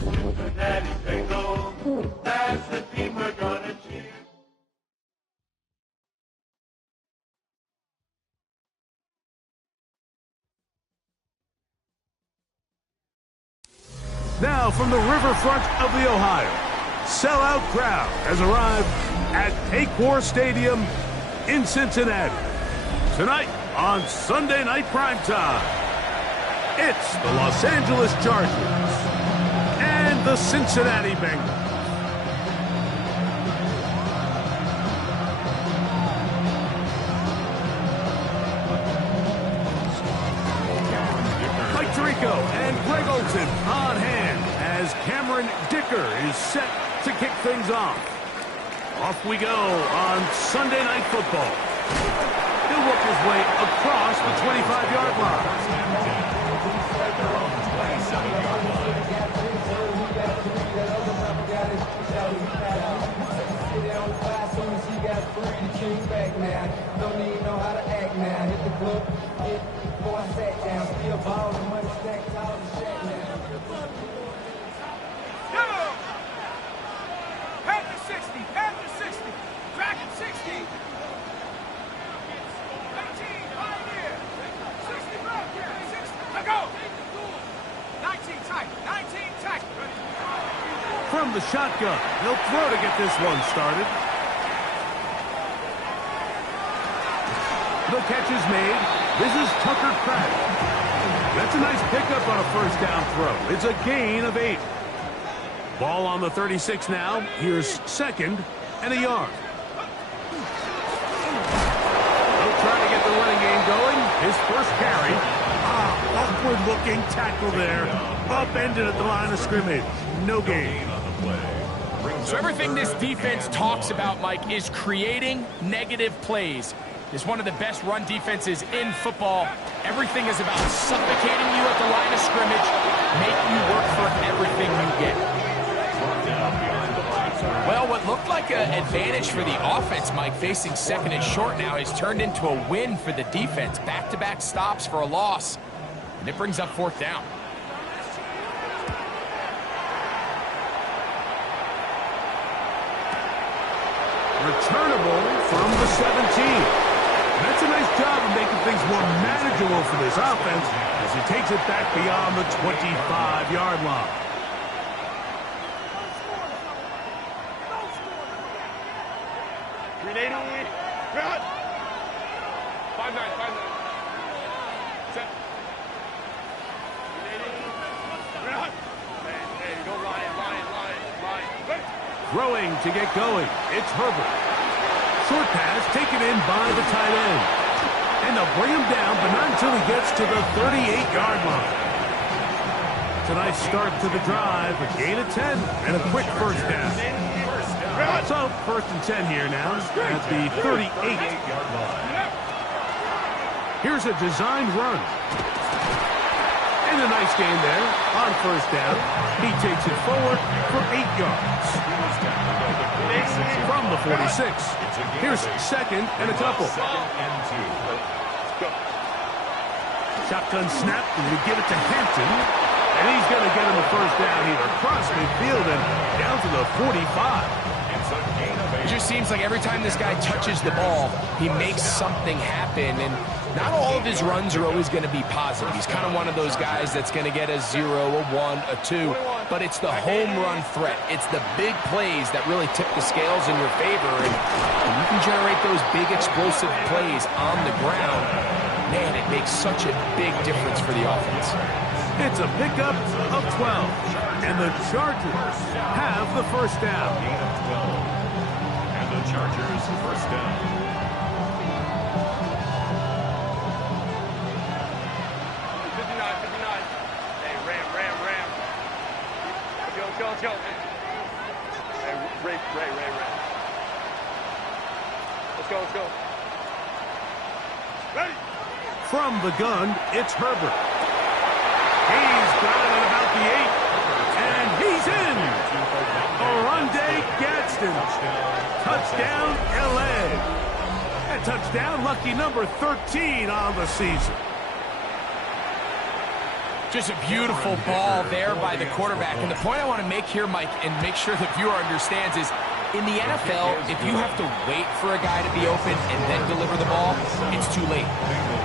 Cincinnati Bengals, that's the team we're gonna cheer. Now from the riverfront of the Ohio, sellout crowd has arrived at Paycor Stadium in Cincinnati. Tonight on Sunday Night Primetime, it's the Los Angeles Chargers and the Cincinnati Bengals. Mike Tirico and Greg Olsen on hand as Cameron Dicker is set to kick things off. Off we go on Sunday Night Football. He'll work his way across the 25-yard line. From the shotgun, he'll throw to get this one started. The catch is made. This is Tucker Kraft. That's a nice pickup on a first down throw. It's a gain of 8. Ball on the 36 now. Here's second and a yard. He'll try to get the running game going. His first carry. Awkward looking tackle there. Upended at the line of scrimmage. No gain. So everything this defense talks about, Mike, is creating negative plays. It's one of the best run defenses in football. Everything is about suffocating you at the line of scrimmage, make you work for everything you get. Well, what looked like an advantage for the offense, Mike, facing second and short now, has turned into a win for the defense. Back-to-back stops for a loss, and it brings up fourth down. Returnable from the 17. That's a nice job of making things more manageable for this offense as he takes it back beyond the 25-yard line. Cut. 5-9, 5-9. Set. Hey, go Ryan. Throwing to get going. It's Herbert. Short pass taken in by the tight end. And they'll bring him down, but not until he gets to the 38-yard line. It's a nice start to the drive. A gain of 10 and a quick first down. So, first and 10 here now at the 38-yard line. Here's a designed run. And a nice gain there on first down. He takes it forward for 8 yards. From the 46. Here's second and a couple. Shotgun snap, and we give it to Hampton. And he's going to get him a first down here across midfield and down to the 45. It just seems like every time this guy touches the ball, he makes something happen. And not all of his runs are always going to be positive. He's kind of one of those guys that's going to get a 0, a 1, a 2. But it's the home run threat. It's the big plays that really tip the scales in your favor. And when you can generate those big explosive plays on the ground, man, it makes such a big difference for the offense. It's a pickup of 12. And the Chargers have the first down. And the Chargers first down. 59. Hey, Ram. Let's go. Hey, Ray. Let's go. Ready? From the gun, it's Herbert. He's got it at about the 8. And he's in. Oronde Gadsden. Touchdown, L.A. that touchdown, lucky number 13 on the season. Just a beautiful ball there by the quarterback. And the point I want to make here, Mike, and make sure the viewer understands is, in the NFL, if you have to wait for a guy to be open and then deliver the ball, it's too late.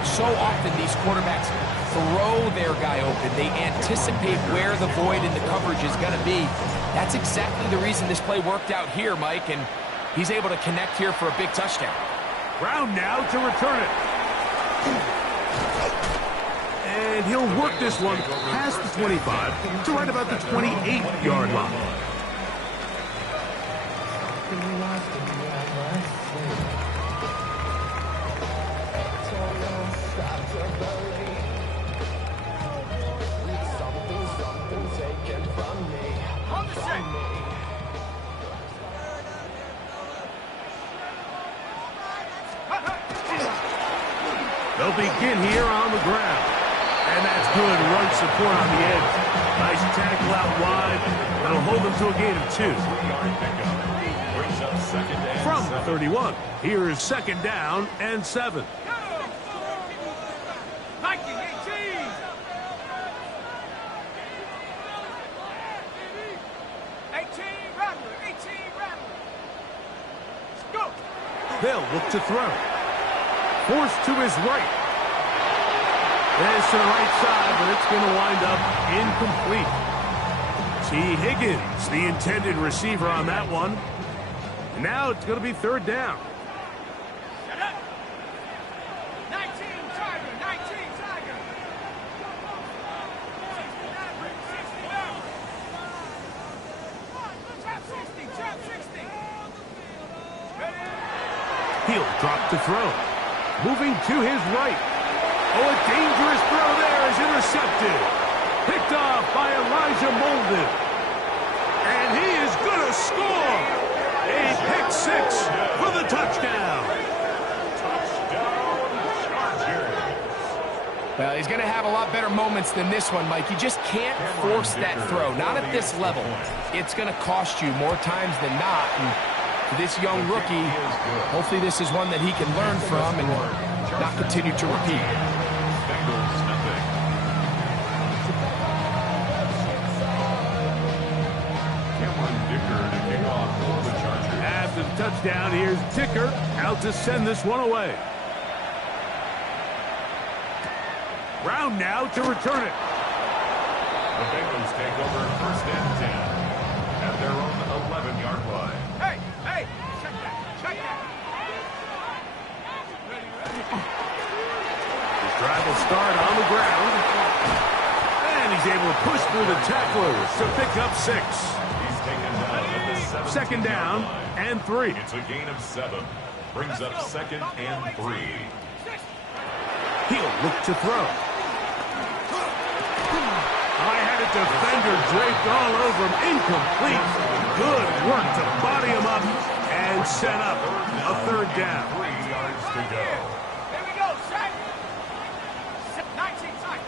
So often these quarterbacks throw their guy open. They anticipate where the void in the coverage is going to be. That's exactly the reason this play worked out here, Mike, and he's able to connect here for a big touchdown. Brown now to return it. And he'll work this one past the 25 to right about the 28-yard line. They'll begin here on the ground. And that's good run support on the edge. Nice tackle out wide. That'll hold them to a gain of 2. From the 31, here is 2nd down and 7. They'll look to throw. Forced to his right. This to the right side, but it's going to wind up incomplete. T. Higgins, the intended receiver on that one. And now it's going to be 3rd down. He'll drop to throw. Moving to his right. Oh, a dangerous throw there is intercepted. Picked off by Elijah Molden. And he is going to score. A pick 6 for the touchdown. Well, he's going to have a lot better moments than this one, Mike. You just can't force that throw. Not at this level. It's going to cost you more times than not. And for this young rookie, hopefully this is one that he can learn from and not continue to repeat. After the touchdown, here's Dicker out to send this one away. Brown now to return it. The Bengals take over 1st and 10 at their own 11-yard line. Hey, check that. His drive will start on the ground. And he's able to push through the tacklers to pick up 6. He's taken down at the 2nd down and 3. It's a gain of 7. Brings up 2nd and 3. He'll look to throw. I had a defender draped all over him. Incomplete. Good work to body him up and set up a 3rd down. 3 yards to go. Here we go, set. 19 tight.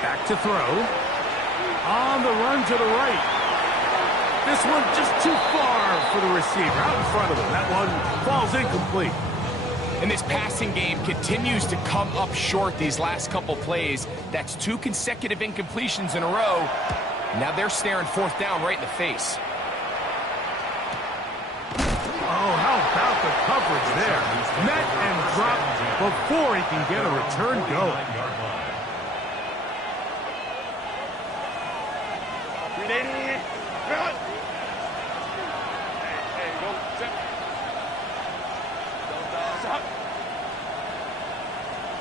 Back to throw. On the run to the right. This one just too far for the receiver. Out in front of him. That one falls incomplete. And this passing game continues to come up short these last couple plays. That's 2 consecutive incompletions in a row. Now they're staring 4th down right in the face. Oh, how about the coverage there? Met and dropped before he can get a return going. 380. Run. Hey, go. Step. Stop.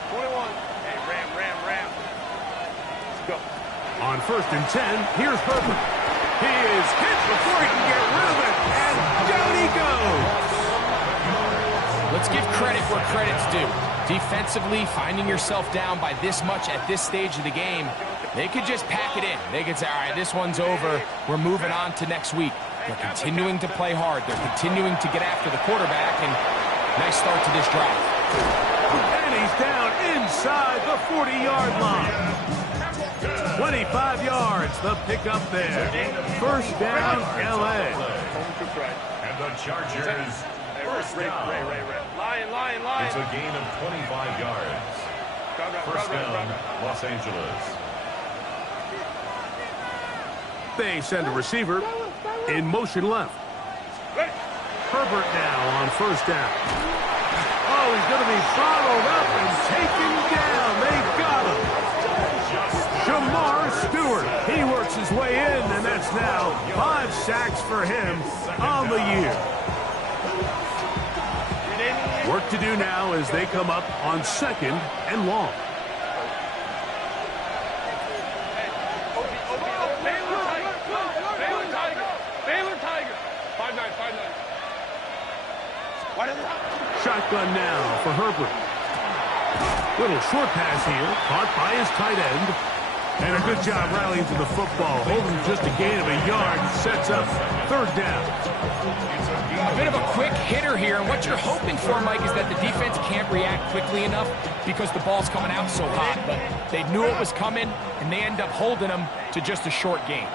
21. Hey, ram. Let's go. On 1st and 10, here's Herbert. He is hit before he can get rid of it, and down he goes. Let's give credit where credit's due. Defensively, finding yourself down by this much at this stage of the game, they could just pack it in. They could say, all right, this one's over. We're moving on to next week. They're continuing to play hard. They're continuing to get after the quarterback, and nice start to this drive. And he's down inside the 40-yard line. 25 yards, the pickup there. 1st down, L.A. And the Chargers, first down. It's a gain of 25 yards. First down, Los Angeles. They send a receiver in motion left. Herbert now on first down. Oh, he's going to be followed up and taken down. They got him. Jamar Stewart. He works his way in, and that's now 5 sacks for him on the year. Work to do now as they come up on 2nd and long. Shotgun now for Herbert. Little short pass here, caught by his tight end. And a good job rallying to the football. Holding just a gain of a yard, sets up 3rd down. A bit of a quick hitter here, and what you're hoping for, Mike, is that the defense can't react quickly enough because the ball's coming out so hot. But they knew it was coming, and they end up holding them to just a short gain.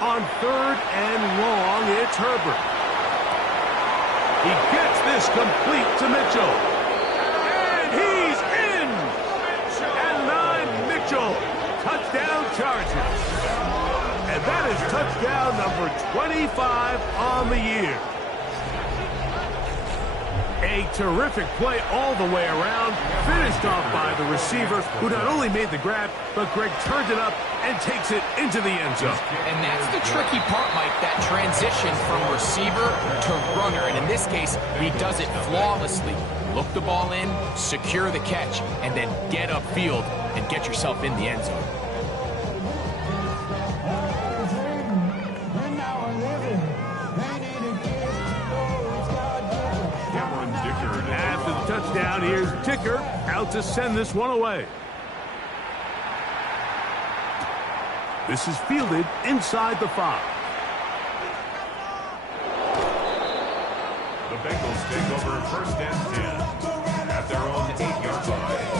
On 3rd and long, it's Herbert. He gets this complete to Mitchell. And he's in! And 9 Mitchell. Touchdown Chargers. And that is touchdown number 25 on the year. A terrific play all the way around, finished off by the receiver, who not only made the grab, but Greg turned it up and takes it into the end zone. And that's the tricky part, Mike, that transition from receiver to runner. And in this case, he does it flawlessly. Look the ball in, secure the catch, and then get upfield and get yourself in the end zone. After the touchdown, here's Dicker out to send this one away. This is fielded inside the 5. The Bengals take over 1st and 10 at their own 8-yard line.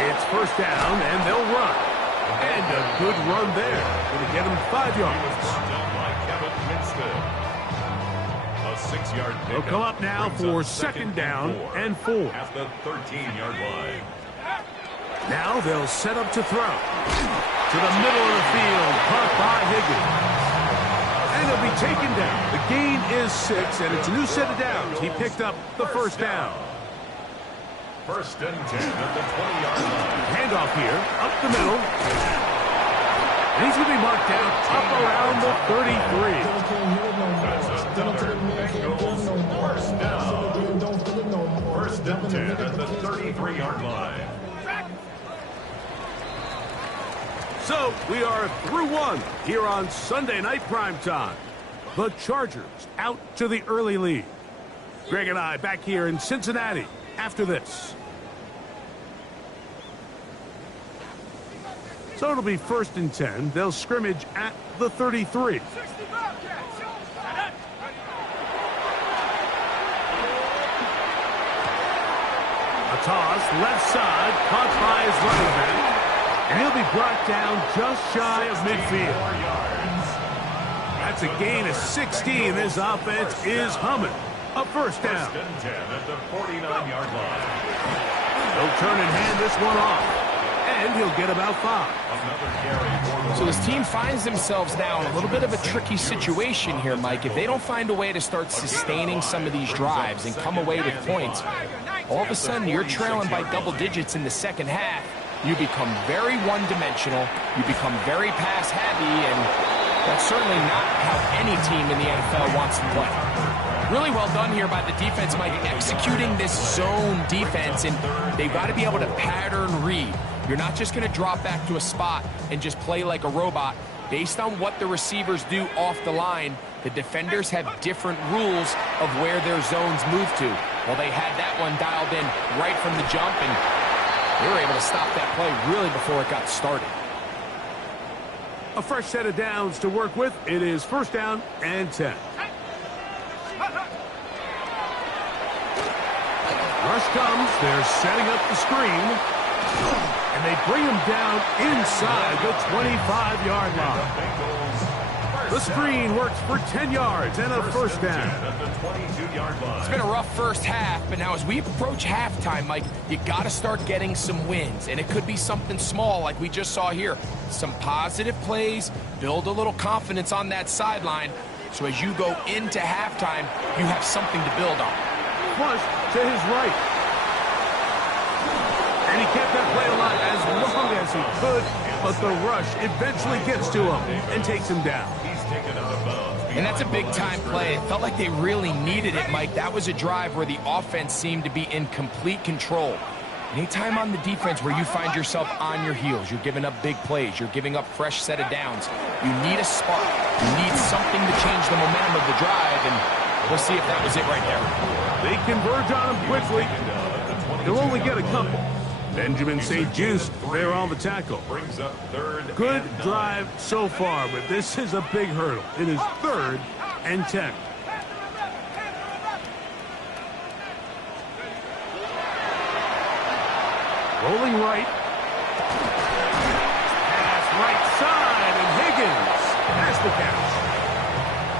It's first down, and they'll run. And a good run there. Going to get him 5 yards. By Kevin Winstead. A 6-yard pickup. They'll come up now for 2nd down and 4. At the 13-yard line. Now they'll set up to throw. To the middle of the field, caught by Higgins. And he'll be taken down. The gain is 6, and it's a new set of downs. He picked up the first down. 1st and 10 at the 20-yard line. Handoff here, up the middle. And he's going to be marked down up around the 33. That's another Bengals first down. 1st and 10 at the 33-yard line. So we are through 1 here on Sunday Night Primetime. The Chargers out to the early lead. Greg and I back here in Cincinnati after this. So it'll be 1st and 10. They'll scrimmage at the 33. A toss, left side, caught by his running back. And he'll be brought down just shy of midfield. That's a gain of 16. This offense is humming. A first down. 1st and 10 at the 49-yard line. They'll turn and hand this one off. And he'll get about 5. Another carry. So this team finds themselves now in a little bit of a tricky situation here, Mike. If they don't find a way to start sustaining some of these drives and come away with points, all of a sudden you're trailing by double digits in the 2nd half. You become very one-dimensional. You become very pass-heavy, and that's certainly not how any team in the NFL wants to play. Really well done here by the defense, Mike, executing this zone defense, and they've got to be able to pattern read. You're not just going to drop back to a spot and just play like a robot. based on what the receivers do off the line, the defenders have different rules of where their zones move to. Well, they had that one dialed in right from the jump, and they were able to stop that play really before it got started. A fresh set of downs to work with. It is first down and 10. Rush comes. They're setting up the screen. And they bring him down inside the 25-yard line. The screen works for 10 yards and a first down. It's been a rough first half, but now as we approach halftime, Mike, you got to start getting some wins. And it could be something small like we just saw here. Some positive plays, build a little confidence on that sideline. So as you go into halftime, you have something to build on. Flush to his right. And he kept that play alive as long as he could, but the rush eventually gets to him and takes him down. And that's a big-time play. It felt like they really needed it, Mike. That was a drive where the offense seemed to be in complete control. Anytime on the defense where you find yourself on your heels, you're giving up big plays, you're giving up fresh set of downs, you need a spark. You need something to change the momentum of the drive, and we'll see if that was it right there. They converge on him quickly. He'll only get a couple. Benjamin St. Just there on the tackle. Good drive so far, but this is a big hurdle. It is 3rd and 10. Rolling right. Pass right side, and Higgins has the catch.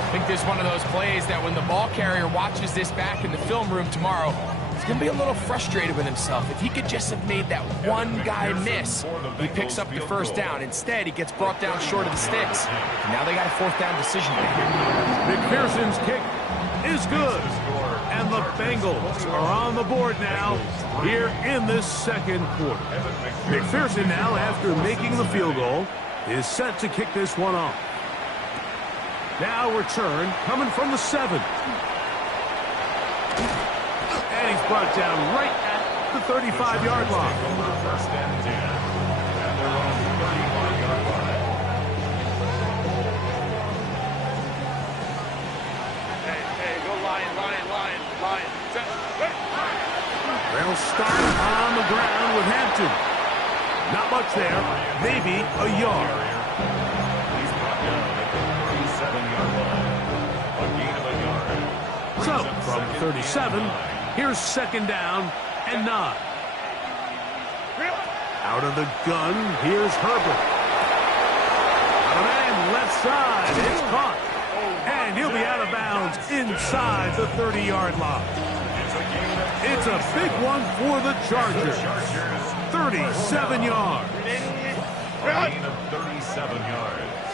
I think this is one of those plays that when the ball carrier watches this back in the film room tomorrow, he's going to be a little frustrated with himself. If he could just have made that one guy miss, he picks up the first down. Instead, he gets brought down short of the sticks. And now they got a 4th down decision to make. McPherson's kick is good. And the Bengals are on the board now here in this second quarter. McPherson now, after making the field goal, is set to kick this one off. Now return coming from the 7. And he's brought down right at the 35-yard line. First and 10 at their own 35-yard line. Hey, go Lion. They'll start on the ground with Hampton. Not much there, maybe a yard. He's brought down at the 37-yard line. A gain of a yard. So, from 37, here's 2nd down and 9. Out of the gun, here's Herbert. Out of man, left side, it's caught. And he'll be out of bounds inside the 30-yard line. It's a big one for the Chargers. 37 yards. A gain of 37 yards.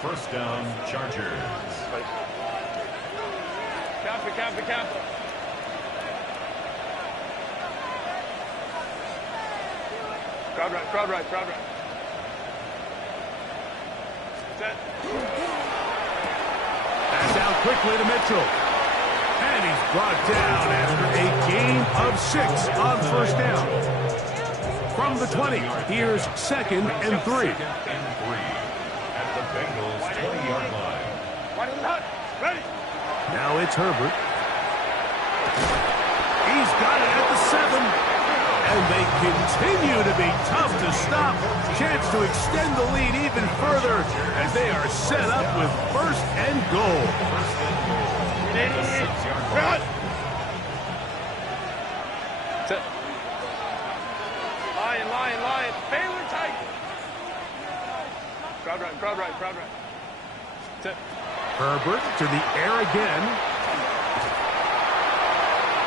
First down, Chargers. Copy. Crowd right. Set. Pass out quickly to Mitchell. And he's brought down after a gain of 6 on first down. From the 20, here's 2nd and 3. At the Bengals' 20-yard line. Ready. Now it's Herbert. He's got it at the 7. And they continue to be tough to stop. Chance to extend the lead even further as they are set up with 1st and goal. Run. Lion. Baylor tight. Crowd right. Set. Herbert to the air again.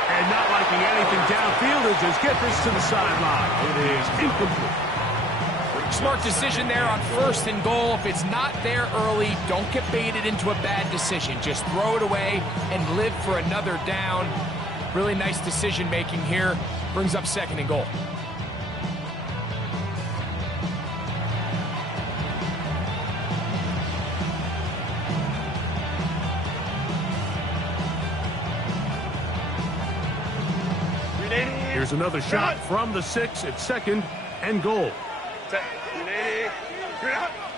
And not liking anything downfield, he'll just get this to the sideline. It is incomplete. Smart decision there on 1st and goal. If it's not there early, don't get baited into a bad decision. Just throw it away and live for another down. Really nice decision making here. Brings up 2nd and goal. Here's another shot from the 6 at 2nd and goal. Set.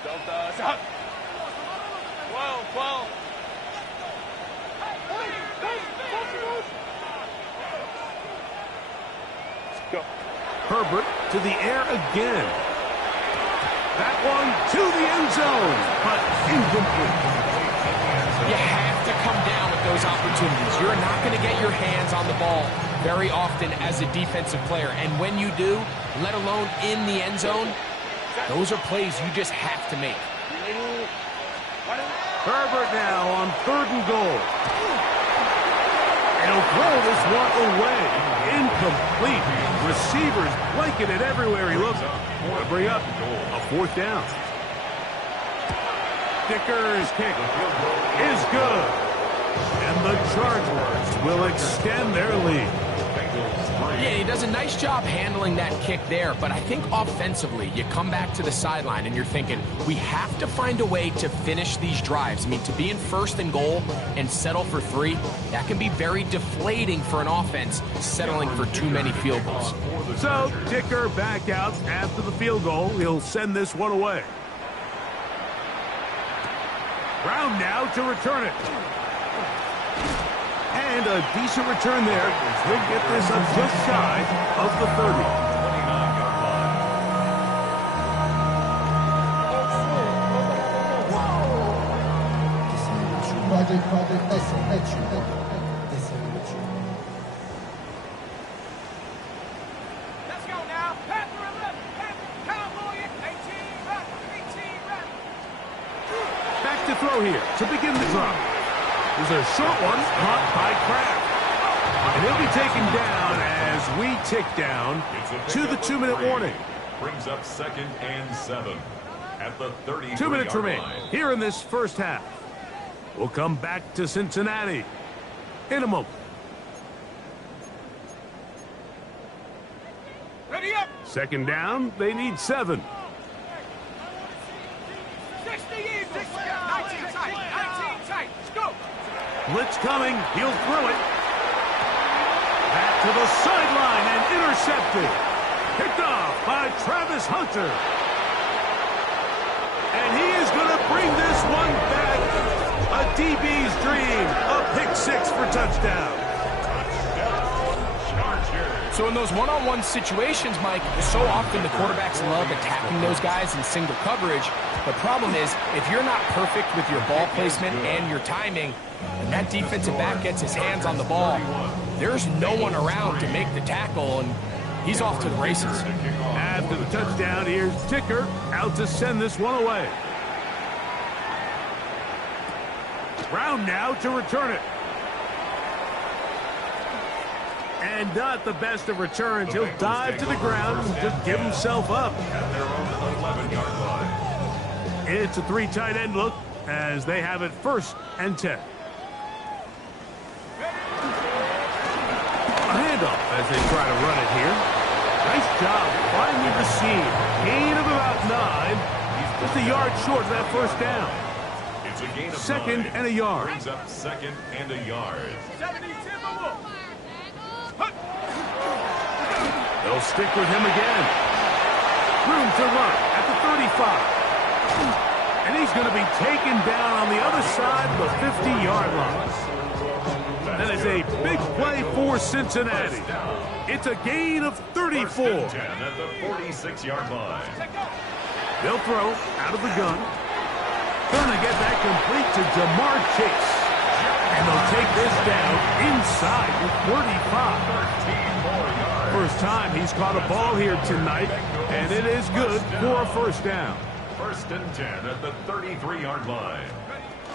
Delta. 12. Go. Herbert to the air again. That one to the end zone, but incomplete. You have to come down with those opportunities. You're not going to get your hands on the ball very often as a defensive player. And when you do, let alone in the end zone, those are plays you just have to make. Herbert now on 3rd and goal. And he'll throw this one away. Incomplete. Receivers blanking it everywhere he looks. To bring up a 4th down. Dicker's kick is good. And the Chargers will extend their lead. Yeah, he does a nice job handling that kick there, but I think offensively, you come back to the sideline and you're thinking, we have to find a way to finish these drives. I mean, to be in 1st and goal and settle for 3, that can be very deflating for an offense settling for too many field goals. So, Dicker back out after the field goal. He'll send this one away. Brown now to return it. And a decent return there. He'll get this up just shy of the 30. Let's go now. Panther 11. Cowboy 18 reps. 18 reps. Back to throw here to begin the drive. There's a short one caught by Kraft. And he'll be taken down as we tick down to the 2-minute warning. Brings up 2nd and 7 at the 30. 2 minutes remain here in this first half. We'll come back to Cincinnati in a moment. Ready up. 2nd down, they need 7. 60 Eagles. 19 tight. 19 tight. Let's go. Blitz coming, he'll throw it. Back to the sideline and intercepted. Picked off by Travis Hunter. And he is going to bring this one back. A DB's dream. A pick 6 for touchdown. So in those one-on-one situations, Mike, so often the quarterbacks love attacking those guys in single coverage. The problem is, if you're not perfect with your ball placement and your timing, and that defensive back gets his hands on the ball, there's no one around to make the tackle, and he's off to the races. After the touchdown, here's Dicker out to send this one away. Brown now to return it. And not the best of returns. He'll dive to the ground and just give himself up. At their own 11-yard line. It's a 3 tight end look as they have it 1st and 10. A handoff as they try to run it here. Nice job finding the seam. Gain of about 9. Just a yard short of that 1st down. It's a gain of 2nd 9. and a yard. Brings up 2nd and a yard. 70 Timberwolves. They'll stick with him again. Room to run at the 35. And he's going to be taken down on the other side of the 50-yard line. That is a big play for Cincinnati. It's a gain of 34. 1st and 10 at the 46-yard line. They'll throw out of the gun. Going to get that complete to Jamar Chase. And they'll take this down inside the 35. First time he's caught a ball here tonight, and it is good for a 1st down. 1st and 10 at the 33-yard line.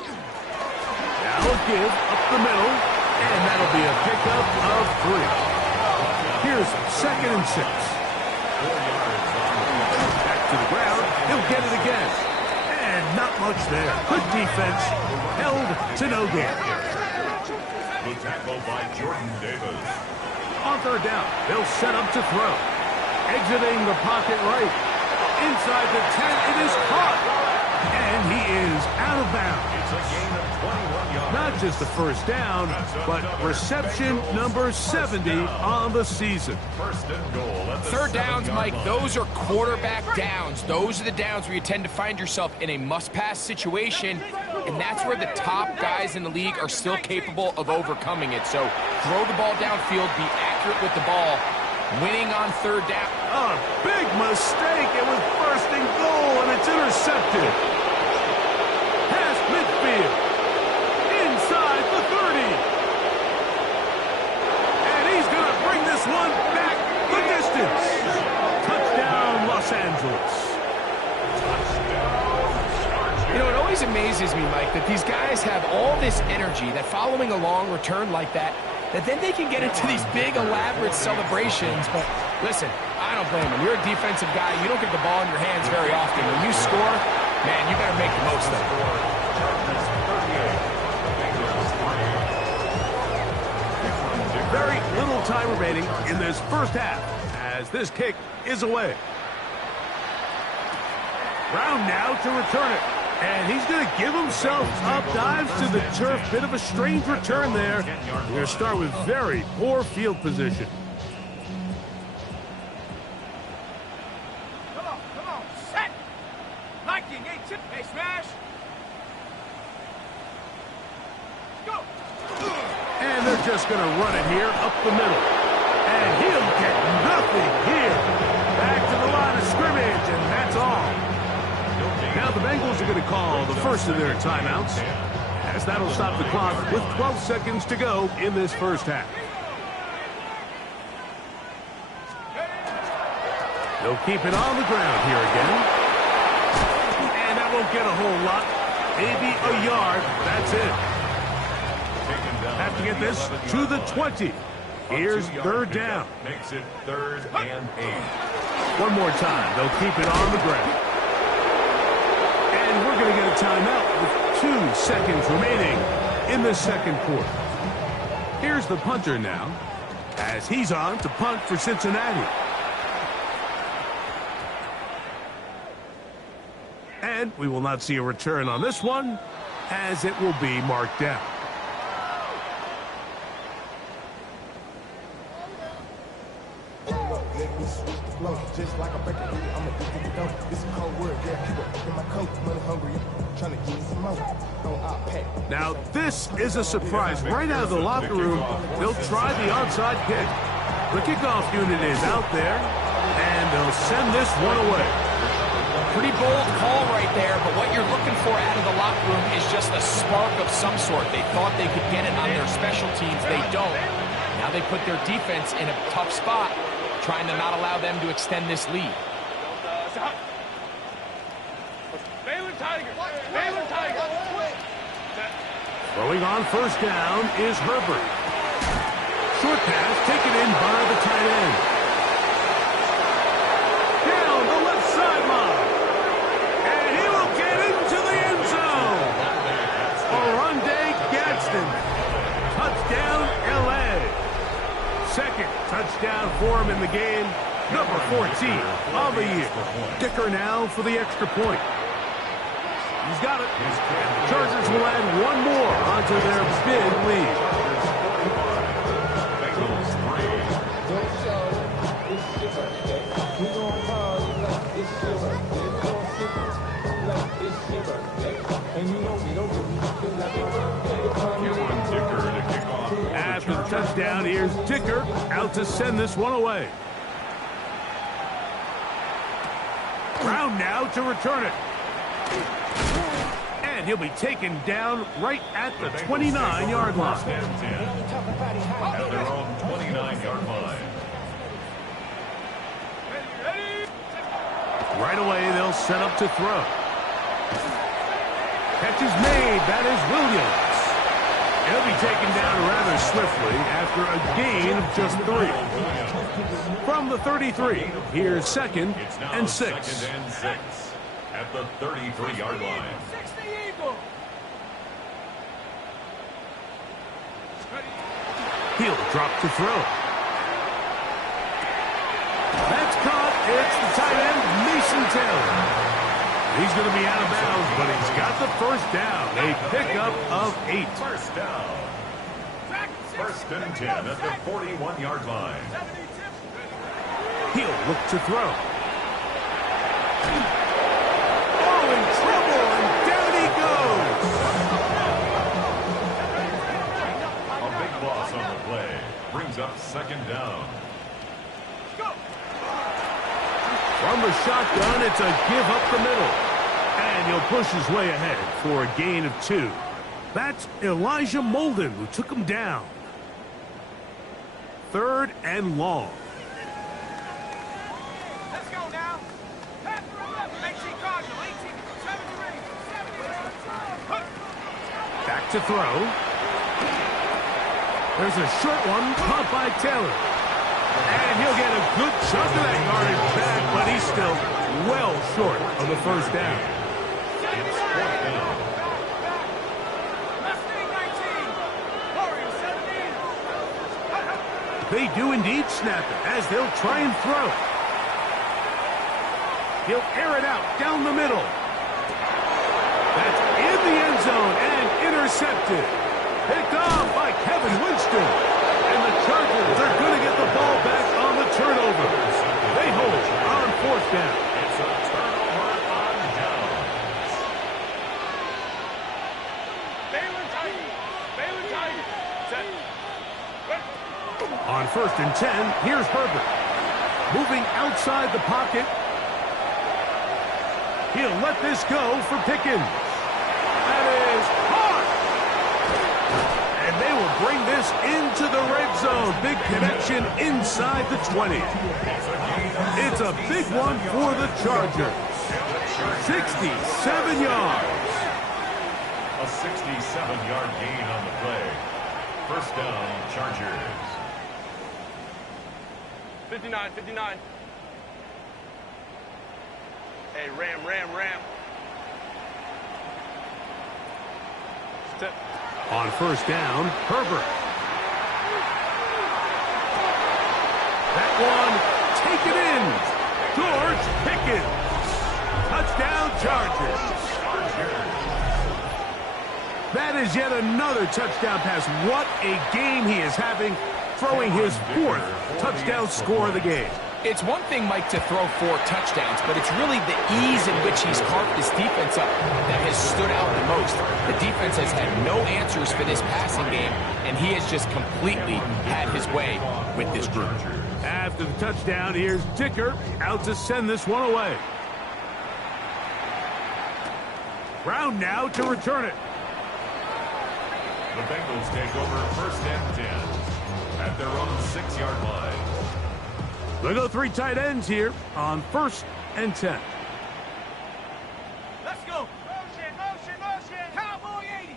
Now a give up the middle, and that'll be a pickup of 3. Here's 2nd and 6. 4 yards on the play. Back to the ground, he'll get it again. And not much there. Good defense, held to no gain. The tackle by Jordan Davis. On 3rd down, they'll set up to throw. Exiting the pocket right. Inside the 10, it is caught. And And he is out of bounds. It's a gain of 21 yards. Not just the first down, but reception number 70 on the season. First and goal at the Third downs, 7-yard Mike, line. those are quarterback downs. Those are the downs where you tend to find yourself in a must-pass situation, and that's where the top guys in the league are still capable of overcoming it. So throw the ball downfield, be accurate with the ball, winning on third down. A big mistake. It was first and goal, and it's intercepted. Past midfield. Inside the 30. And he's going to bring this one back the distance. Touchdown, Los Angeles. You know, it always amazes me, Mike, that these guys have all this energy, that following a long return like that then they can get into these big, elaborate celebrations. But listen, I don't blame them. You're a defensive guy. You don't get the ball in your hands very often. When you score, man, you better make the most of it. Very little time remaining in this first half as this kick is away. Brown now to return it. And he's going to give himself up, dives to the turf. Bit of a strange return there. We're going to start with very poor field position. Come on, set. Liking, hey, smash. Go. And they're just going to run it here up the middle. And he'll get nothing here. Back to the line of scrimmage, and that's all. Now the Bengals are going to call the first of their timeouts, as that'll stop the clock with 12 seconds to go in this first half. They'll keep it on the ground here again. And that won't get a whole lot. Maybe a yard. That's it. Have to get this to the 20. Here's third down. Makes it 3rd and 8. One more time. They'll keep it on the ground. And we're going to get a timeout with 2 seconds remaining in the second quarter. Here's the punter now, as he's on to punt for Cincinnati. And we will not see a return on this one, as it will be marked down. Just like a breaker, I'm addicted to dope. This is cold word, yeah, people in my coat, money hungry, trying to get some more. Now, this is a surprise. Right out of the locker room, they'll try the onside kick. The kickoff unit is out there, and they'll send this one away. Pretty bold call right there, but what you're looking for out of the locker room is just a spark of some sort. They thought they could get it on their special teams. They don't. Now they put their defense in a tough spot, trying to not allow them to extend this lead. Baylor Tigers. Baylor Tigers. Throwing on first down is Herbert. Short pass taken in by the tight end. Down the left sideline. And he will get into the end zone. Oronde Gadsden. Touchdown, L.A. Second touchdown for him in the game. Number 14 of the year. Dicker now for the extra point. He's got it. And the Chargers will add one more onto their big lead. After the touchdown, here's Dicker out to send this one away. Brown now to return it. And he'll be taken down right at the 29-yard line. At their own 29-yard line. Right away, they'll set up to throw. Catch is made. That is Williams. He'll be taken down rather swiftly after a gain of just 3. From the 33, here's second and 6. Second and 6 at the 33-yard line. 60 Eagle. He'll drop to throw. That's caught. It's the tight end, Mason Taylor. He's going to be out of bounds, but he's got the first down. A pickup of 8. First down. First and 10 at the 41-yard line. He'll look to throw. Oh, in trouble, and down he goes. A big loss on the play. Brings up second down. From the shotgun, it's a give up the middle. And he'll push his way ahead for a gain of 2. That's Elijah Molden who took him down. 3rd and long. Let's go now. Pass for 11. 18 Cardinal. 18. 73. Back to throw. There's a short one caught by Taylor. And he'll get a good chunk of that yardage back, but he's still well short of the first down. It's 4th down. They do indeed snap it as they'll try and throw. He'll air it out down the middle. That's in the end zone and intercepted. Picked off by Kevin Winston. And the Chargers are going to get the ball back on the turnover. They hold on 4th down. It's a turnover on downs. Balin Titan. Balin Titan. Set. On 1st and 10, here's Herbert. Moving outside the pocket. He'll let this go for Pickens. That is hard. And they will bring this into the red zone. Big connection inside the 20. It's a big one for the Chargers. 67 yards. A 67-yard gain on the play. First down, Chargers. 59. 59. Hey, Ram. Step. On 1st down, Herbert. That one taken in. George Pickens. Touchdown, Chargers. That is yet another touchdown pass. What a game he is having, throwing his 4th touchdown score of the game. It's one thing, Mike, to throw 4 touchdowns, but it's really the ease in which he's carved this defense up that has stood out the most. The defense has had no answers for this passing game, and he has just completely had his way with this group. After the touchdown, here's Dicker out to send this one away. Brown now to return it. The Bengals take over 1st and 10 at their own 6-yard line. They go 3 tight ends here on 1st and 10. Let's go. Motion. Cowboy 80.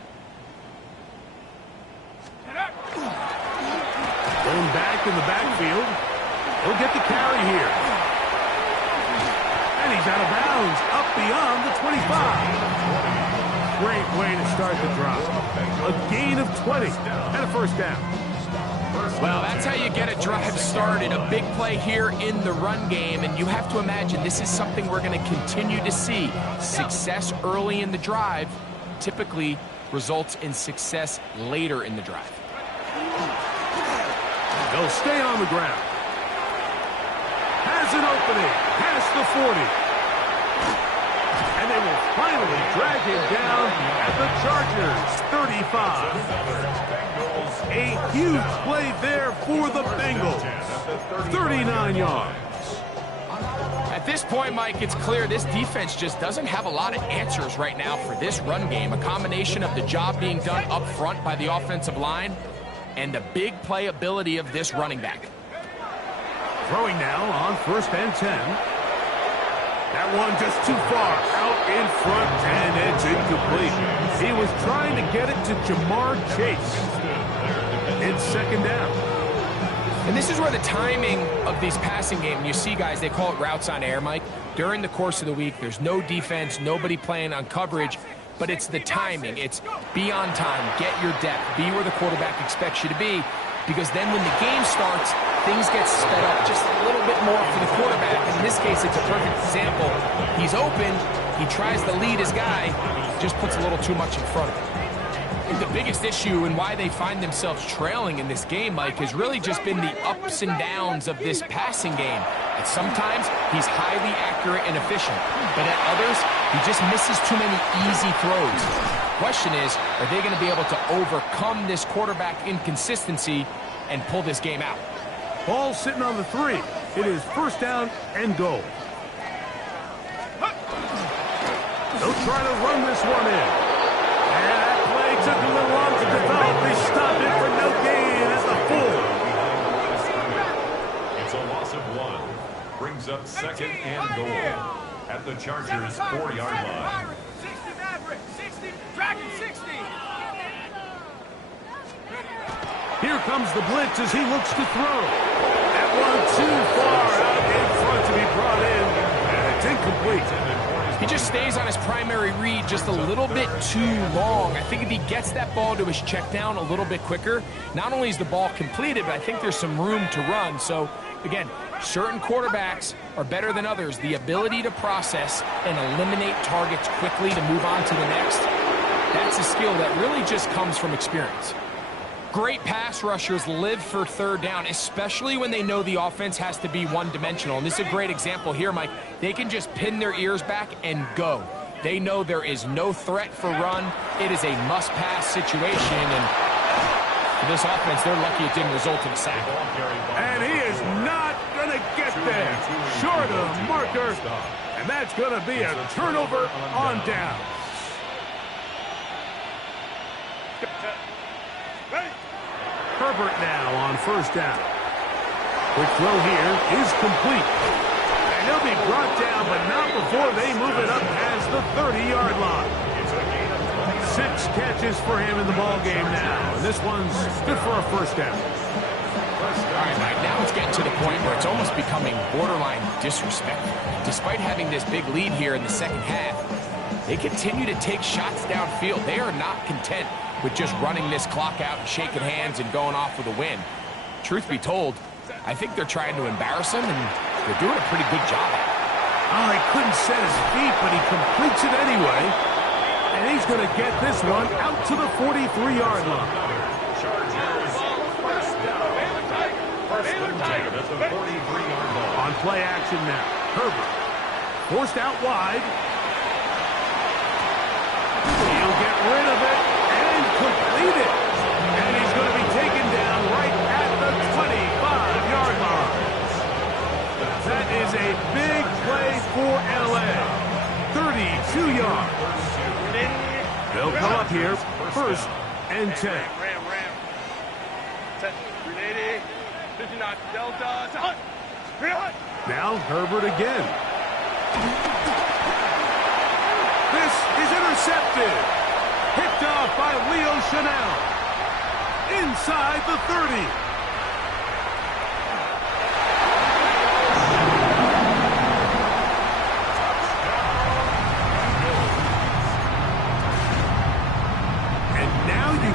Going back in the backfield. He'll get the carry here. And he's out of bounds up beyond the 25. Great way to start the drive. A gain of 20 and a first down. Well, that's how you get a drive started. A big play here in the run game, and you have to imagine this is something we're going to continue to see. Success early in the drive typically results in success later in the drive. They'll stay on the ground. Has an opening past the 40. And they will finally drag him down at the Chargers' 35. A huge play there for the Bengals. 39 yards. At this point, Mike, it's clear this defense just doesn't have a lot of answers right now for this run game. A combination of the job being done up front by the offensive line and the big play ability of this running back. Throwing now on 1st and 10. That one just too far out in front, and it's incomplete. He was trying to get it to Jamar Chase. It's 2nd down. And this is where the timing of these passing game, you see guys, they call it routes on air, Mike. During the course of the week, there's no defense, nobody playing on coverage, but it's the timing. It's be on time, get your depth, be where the quarterback expects you to be, because then when the game starts, things get sped up just a little bit more for the quarterback. In this case, it's a perfect example. He's open. He tries to lead his guy, just puts a little too much in front of him. I think the biggest issue and why they find themselves trailing in this game, Mike, has really just been the ups and downs of this passing game. And sometimes he's highly accurate and efficient, but at others, he just misses too many easy throws. The question is, are they going to be able to overcome this quarterback inconsistency and pull this game out? Ball sitting on the 3. It is first down and goal. They'll try to run this one in. And that play took a little long to develop. They stopped it for no gain at the 4. It's a loss of 1. Brings up second and goal at the Chargers' 4-yard line. 60 Maverick, 60, Dragon 60. Here comes the blitz as he looks to throw. That one too far out in front to be brought in, and it's incomplete. He just stays on his primary read just a little bit too long. I think if he gets that ball to his check down a little bit quicker, not only is the ball completed, but I think there's some room to run. So, again, certain quarterbacks are better than others. The ability to process and eliminate targets quickly to move on to the next, that's a skill that really just comes from experience. Great pass rushers live for third down, especially when they know the offense has to be one-dimensional. And this is a great example here, Mike. They can just pin their ears back and go. They know there is no threat for run. It is a must-pass situation. And for this offense, they're lucky it didn't result in a sack. And he is not going to get there. Short of marker. And that's going to be a turnover on down. Herbert now on first down. Quick throw here is complete. And he'll be brought down, but not before they move it up past the 30-yard line. 6 catches for him in the ball game now. And this one's good for a first down. All right, Mike, now it's getting to the point where it's almost becoming borderline disrespectful. Despite having this big lead here in the second half, they continue to take shots downfield. They are not content with just running this clock out and shaking hands and going off with a win. Truth be told, I think they're trying to embarrass him, and they're doing a pretty good job at it. Oh, he couldn't set his feet, but he completes it anyway. And he's going to get this one out to the 43-yard line. Chargers, first down. First and 10 at the 43-yard line. On play action now. Herbert forced out wide. He'll get rid of it and complete it. And he's going to be taken down right at the 25-yard line. That is a big play for L.A. 32 yards. They'll come up here first and 10. Ram. Set. 380. 59. Delta. Hunt. Hunt. Now Herbert again. This is intercepted. Picked off by Leo Chanel. Inside the 30.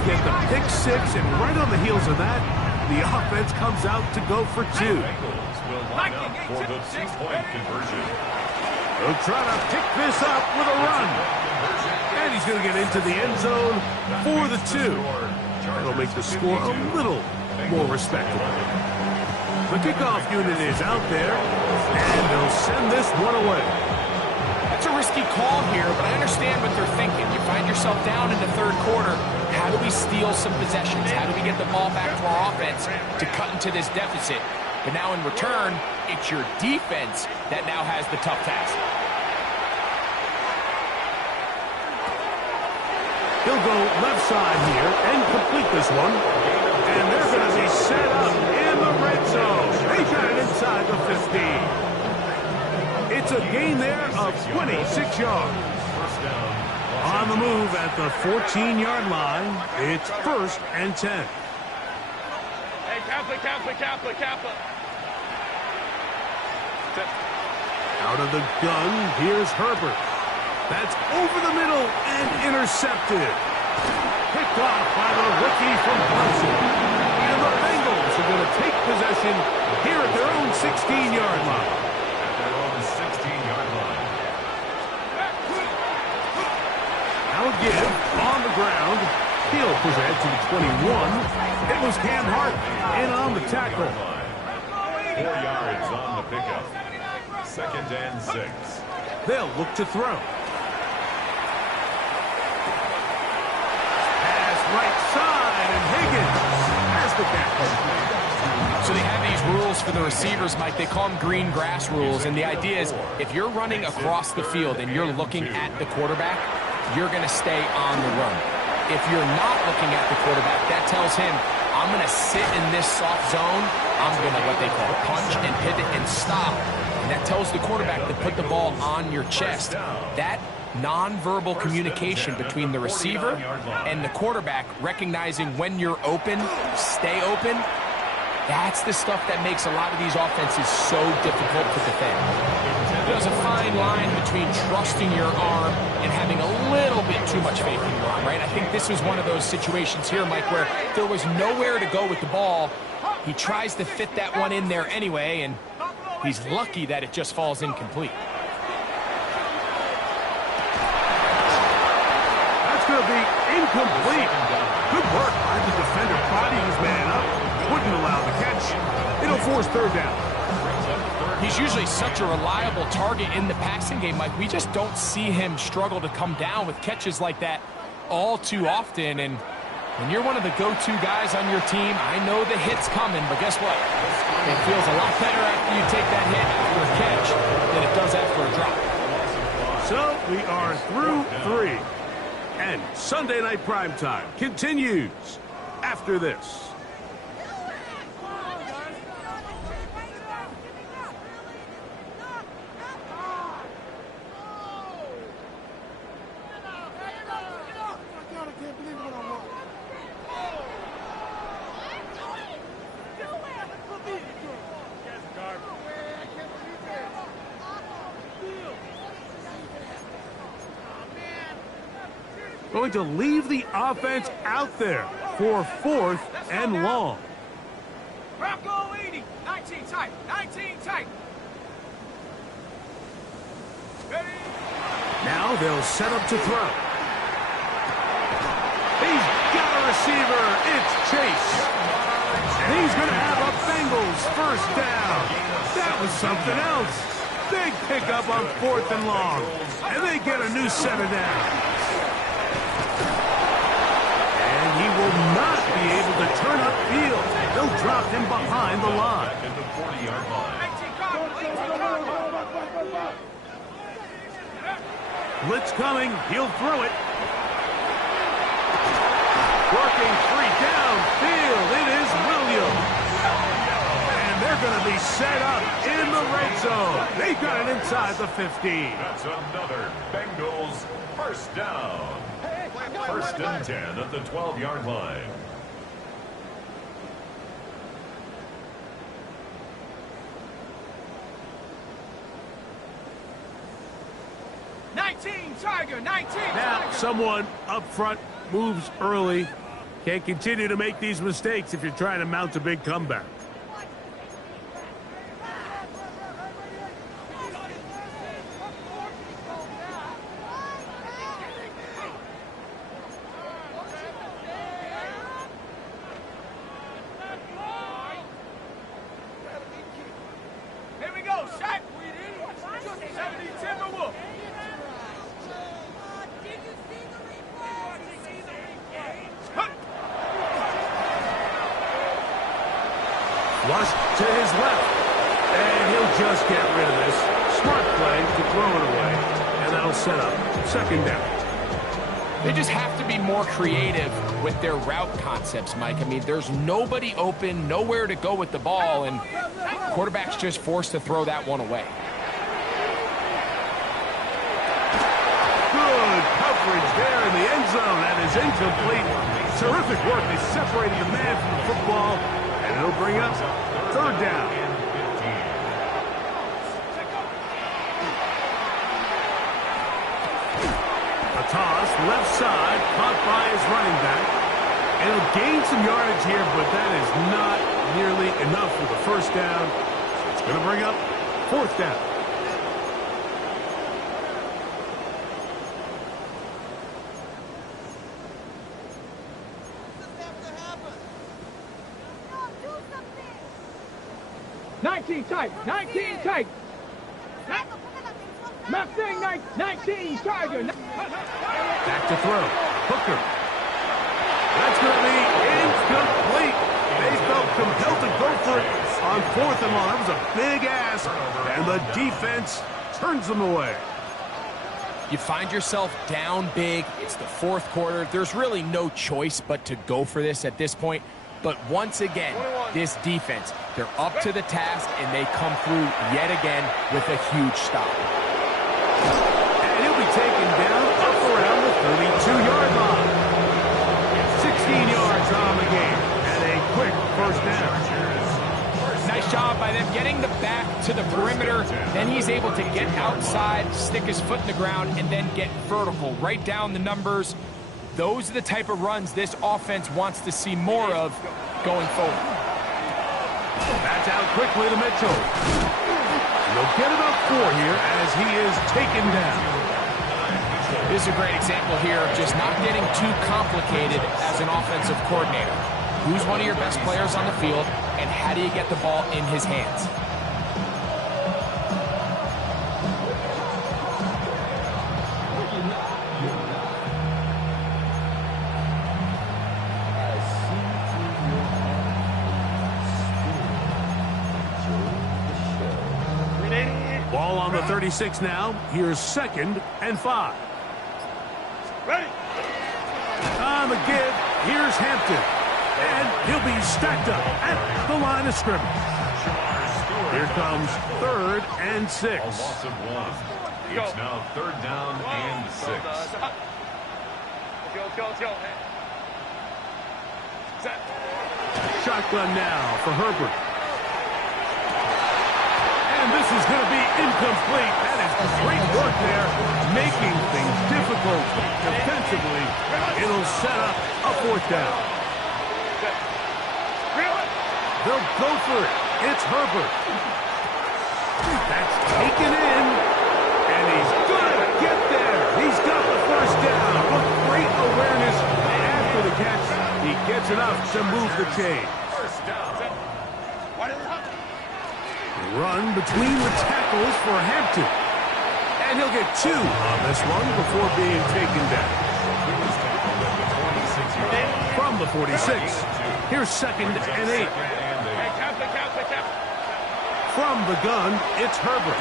Get the pick 6, and right on the heels of that, the offense comes out to go for 2. Bengals will line up for the 2-point conversion. They'll try to pick this up with a run. And he's going to get into the end zone for the 2. That'll make the score a little more respectable. The kickoff unit is out there, and they'll send this one away. That's a risky call here, but I understand what they're thinking. You find yourself down in the third quarter. How do we steal some possessions? How do we get the ball back to our offense to cut into this deficit? But now in return, it's your defense that now has the tough task. He'll go left side here and complete this one. And they're going to be set up in the red zone. They got it inside the 15. It's a gain there of 26 yards. On the move at the 14-yard line, it's first and 10. Hey, Kappa. Out of the gun, here's Herbert. That's over the middle and intercepted. Picked off by the rookie from Clemson. And the Bengals are going to take possession 16-yard line. At their own 16-yard line. Now a give on the ground. He'll present to the 21. It was Cam Hart in on the tackle. 4 yards on the pickup. 2nd and 6. They'll look to throw. Pass right side, and Higgins has the catch. So they have these rules for the receivers, Mike. They call them green grass rules. And the idea is if you're running across the field and you're looking at the quarterback, you're going to stay on the run. If you're not looking at the quarterback, that tells him, I'm going to sit in this soft zone. I'm going to what they call punch and pivot and stop. And that tells the quarterback to put the ball on your chest. That nonverbal communication between the receiver and the quarterback, recognizing when you're open, stay open, that's the stuff that makes a lot of these offenses so difficult to defend. There's a fine line between trusting your arm and having a little bit too much faith in your arm, right? I think this was one of those situations here, Mike, where there was nowhere to go with the ball. He tries to fit that one in there anyway, and he's lucky that it just falls incomplete. That's going to be incomplete. Good work by the defender, bodying his man up. Wouldn't allow the catch. It'll force 3rd down. He's usually such a reliable target in the passing game, Mike. We just don't see him struggle to come down with catches like that all too often. And when you're one of the go-to guys on your team, I know the hit's coming, but guess what? It feels a lot better after you take that hit after a catch than it does after a drop. So we are through 3. And Sunday Night Primetime continues after this. Going to leave the offense out there for 4th and long. Bronco 80, 19 tight, 19 tight. Ready? Now they'll set up to throw. He's got a receiver. It's Chase. And he's going to have a Bengals 1st down. That was something else. Big pickup on 4th and long. And they get a new set of downs. He will not be able to turn upfield. They'll drop him behind the line. At the 40-yard line. Blitz coming. He'll throw it. Working 3 downfield. It is Williams. And they're going to be set up in the red zone. They've got it inside the 15. That's another Bengals 1st down. 1st and 10 at the 12-yard line. Tiger, 19. Now, someone up front moves early. Can't continue to make these mistakes if you're trying to mount a big comeback. Here we go, shot. 70 Timberwolf. Flush to his left. And he'll just get rid of this. Smart play to throw it away. And that'll set up 2nd down. They just have to be more creative with their route concepts, Mike. I mean, there's nobody open, nowhere to go with the ball, and quarterback's just forced to throw that one away. Good coverage there in the end zone. That is incomplete. Terrific work. They separated the man from the football, and it'll bring up 3rd down. A toss, left side, caught by his running back. And he'll gain some yardage here, but that is not nearly enough for the 1st down. It's going to bring up 4th down. Tight, 19 tight. Mustang 19 Tiger. Back to throw. Hooker. That's going to be incomplete. They felt compelled to go for it on 4th and long. That was a big ask, and the defense turns them away. You find yourself down big. It's the 4th quarter. There's really no choice but to go for this at this point. But once again, this defense, they're up to the task, and they come through yet again with a huge stop. And he'll be taken down up around the 32-yard line. 16 yards on the game, and a quick 1st down. Nice job by them getting the back to the perimeter. Then he's able to get outside, stick his foot in the ground, and then get vertical. Right down the numbers. Those are the type of runs this offense wants to see more of going forward. That's out quickly to Mitchell. They'll get about 4 here as he is taken down. This is a great example here of just not getting too complicated as an offensive coordinator. Who's one of your best players on the field, and how do you get the ball in his hands? Ball on the 36 now. Here's 2nd and 5. Ready. On the give, here's Hampton. And he'll be stacked up at the line of scrimmage. Here comes 3rd and 6. A loss of 1. It's now 3rd down and 6. Let's go. Set. Shotgun now for Herbert. And this is going to be incomplete. That is great work there, making things difficult defensively. It'll set up a 4th down. They'll go for it. It's Herbert. That's taken in, and he's going to get there. He's got the 1st down with great awareness after the catch. He gets enough to move the chain. Run between the tackles for Hampton. And he'll get 2 on this one before being taken down. From the 46, here's 2nd and 8. From the gun, it's Herbert.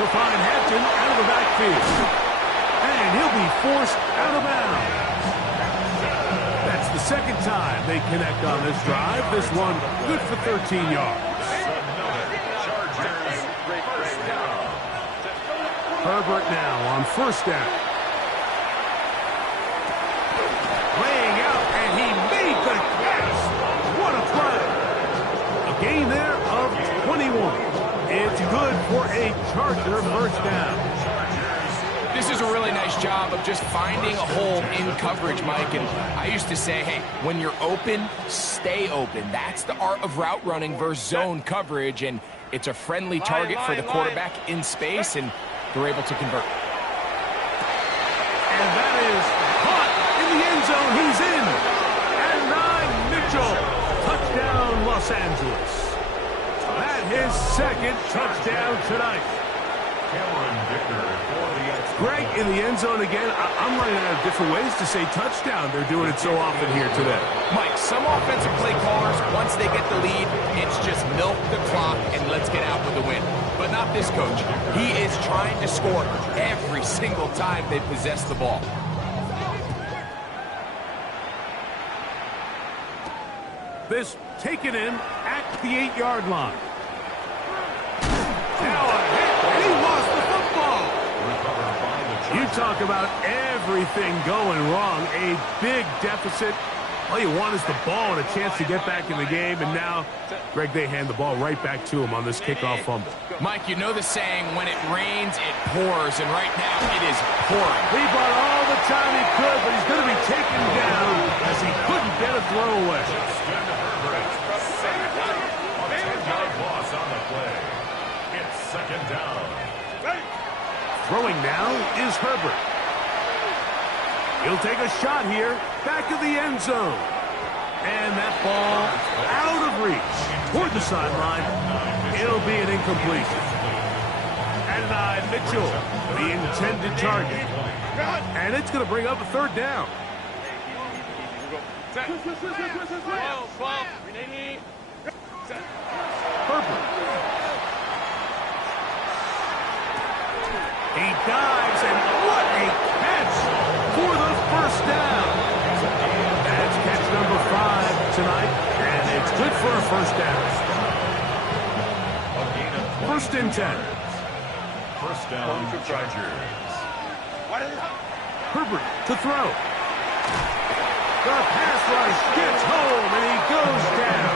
He'll find Hampton out of the backfield. And he'll be forced out of bounds. That's the 2nd time they connect on this drive. This one good for 13 yards. Herbert now on 1st down. Laying out, and he made the catch. What a play. A gain there of 21. It's good for a Charger 1st down. This is a really nice job of just finding a hole in coverage, Mike. And I used to say, hey, when you're open, stay open. That's the art of route running versus zone coverage. And it's a friendly target for the quarterback in space, and they're able to convert. And that is caught in the end zone. He's in. And 9, Mitchell. Touchdown, Los Angeles. That his 2nd touchdown tonight. Greg in the end zone again. I'm running out of different ways to say touchdown. They're doing it so often here today. Mike, some offensive play callers, once they get the lead, it's just milk the clock and let's get out with the win. But not this coach. He is trying to score every single time they possess the ball. This taken in at the 8-yard line. Now a hit, and he lost the football. You talk about everything going wrong. A big deficit. All you want is the ball and a chance to get back in the game. And now, Greg, they hand the ball right back to him on this kickoff fumble. Mike, you know the saying, when it rains, it pours. And right now, it is pouring. He bought all the time he could, but he's going to be taken down as he couldn't get a throw away. A 10-yard loss on Throwing now is Herbert. He'll take a shot here, back of the end zone. And that ball out of reach toward the sideline. It'll be an incompletion. Adonai Mitchell, the intended target. And it's going to bring up a third down. Herbert. He dives, and what a catch for the first down. That's catch number 5 tonight, and it's good for a first down. First and 10. First down, Chargers. Herbert to throw. The pass rush gets home, and he goes down.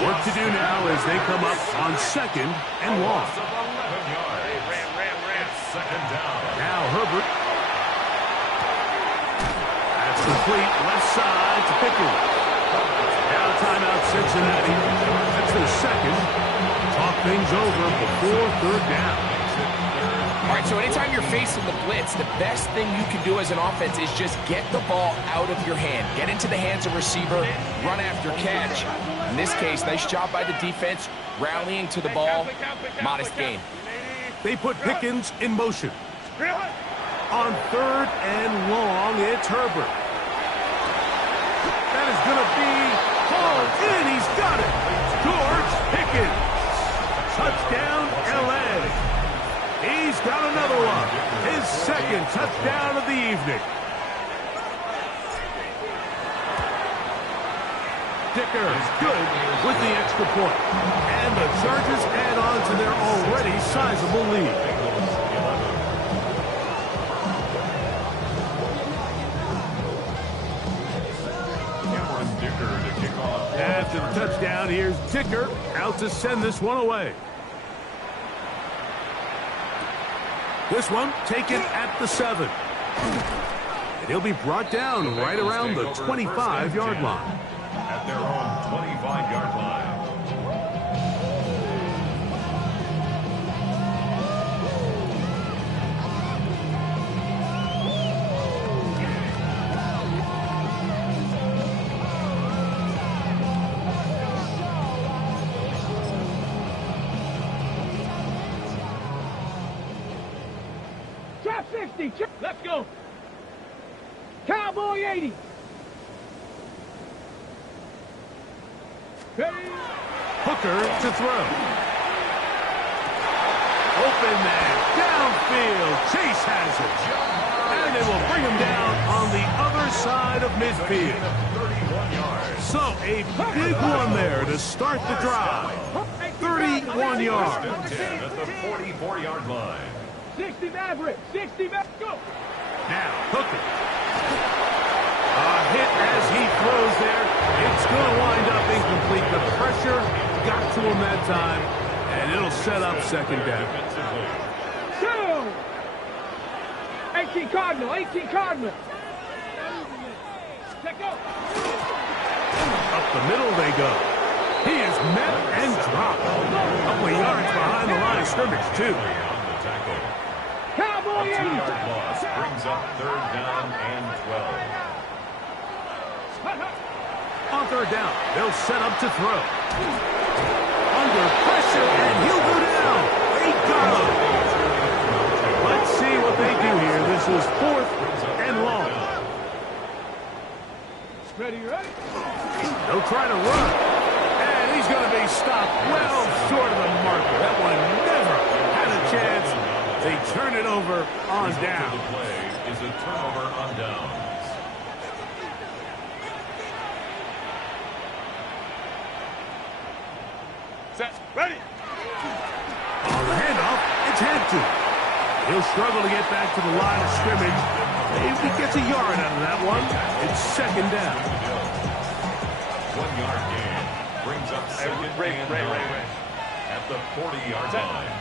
Work to do now as they come up on second and long. Second down. Now Herbert. That's complete left side to Pickens. Now timeout Cincinnati. That's their second. Talk things over before third down. All right, so anytime you're facing the blitz, the best thing you can do as an offense is just get the ball out of your hand. Get into the hands of receiver, run after catch. In this case, nice job by the defense, rallying to the ball. Modest gain. They put Pickens in motion. On third and long, it's Herbert. That is going to be hauled in. He's got it. George Pickens. Touchdown, L.A. He's got another one. His second touchdown of the evening. Dicker is good with the extra point. And the Chargers add on to their already sizable lead. After the touchdown, here's Dicker out to send this one away. This one taken at the 7. And he'll be brought down right around the 25-yard line. At their own 25-yard line. Trap 60. Let's go. Cowboy 80. Hooker to throw. Open man, downfield. Chase has it. And it will bring him down on the other side of midfield. So a big one there to start the drive. 31 yards. At the 44-yard line. 60 Maverick. 60 Maverick. Go. Now, Hooker. A hit as he throws there. It's going to wind up incomplete. The pressure got to him that time, and it'll set up second down. 18 Cardinal. 18 Cardinal. Check go. Up the middle they go. He is met and dropped. Couple of yards behind the line of scrimmage, too. Cowboy 80. Loss brings up third down and 12. On third down, they'll set up to throw. Under pressure, and he'll go down. They got him. Let's see what they do here. This is fourth and long. Ready, ready? They'll try to run. And he's going to be stopped well short of the marker. That one never had a chance. They turn it over on down. The play is a turnover on down. Set. Ready. On the handoff, it's Hampton. He'll struggle to get back to the line of scrimmage. Maybe he gets a yard out of that one. It's second down. 1 yard gain brings up second and 9 at the 40-yard line.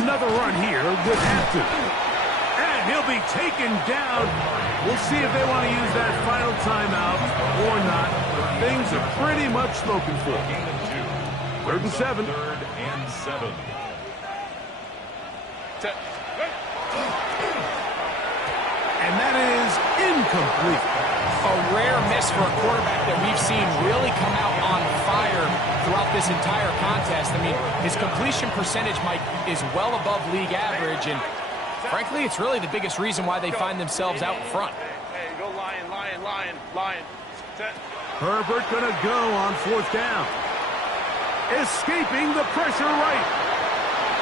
Another run here with Hampton. And he'll be taken down. We'll see if they want to use that final timeout or not. Things are pretty much spoken for. Gain of 2. Third and 7. Third and 7. And that is incomplete. A rare miss for a quarterback that we've seen really come out on fire throughout this entire contest. I mean, his completion percentage, Mike, is well above league average, and frankly, it's really the biggest reason why they find themselves out in front. Hey, go Lion, Lion, Lion, Lion. Set. Herbert gonna go on 4th down. Escaping the pressure right.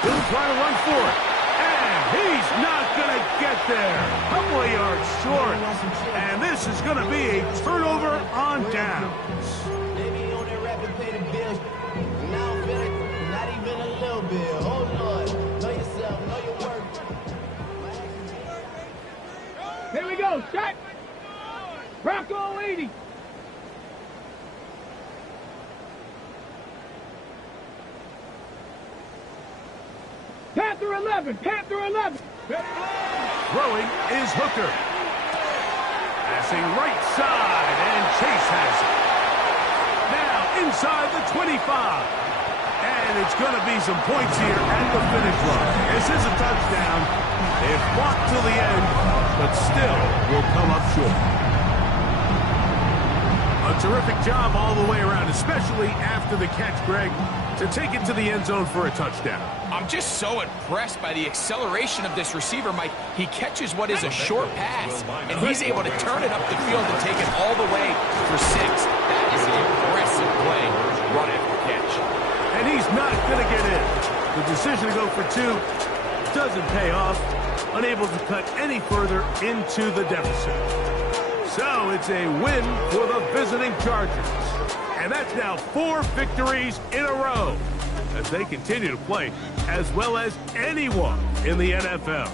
He'll try to run for it. And he's not gonna get there. A couple of yards short. And this is gonna be a turnover on downs. Maybe on that rapid pay the bills. Now I'm feeling not even a little bit. Oh Lord, know yourself, know your work. Here we go, shot. Bronco 80. Panther 11, Panther 11. Throwing is Hooker. Passing right side, and Chase has it. Now inside the 25. And it's going to be some points here at the finish line. This is a touchdown. It fought till the end, but still will come up short. A terrific job all the way around, especially after the catch, Greg, to take it to the end zone for a touchdown. I'm just so impressed by the acceleration of this receiver, Mike. He catches what is a short pass, and he's able to turn it up the field and take it all the way for 6. That is an impressive play, run after catch. And he's not going to get in. The decision to go for 2 doesn't pay off. Unable to cut any further into the deficit. So it's a win for the visiting Chargers. And that's now 4 victories in a row as they continue to play as well as anyone in the NFL.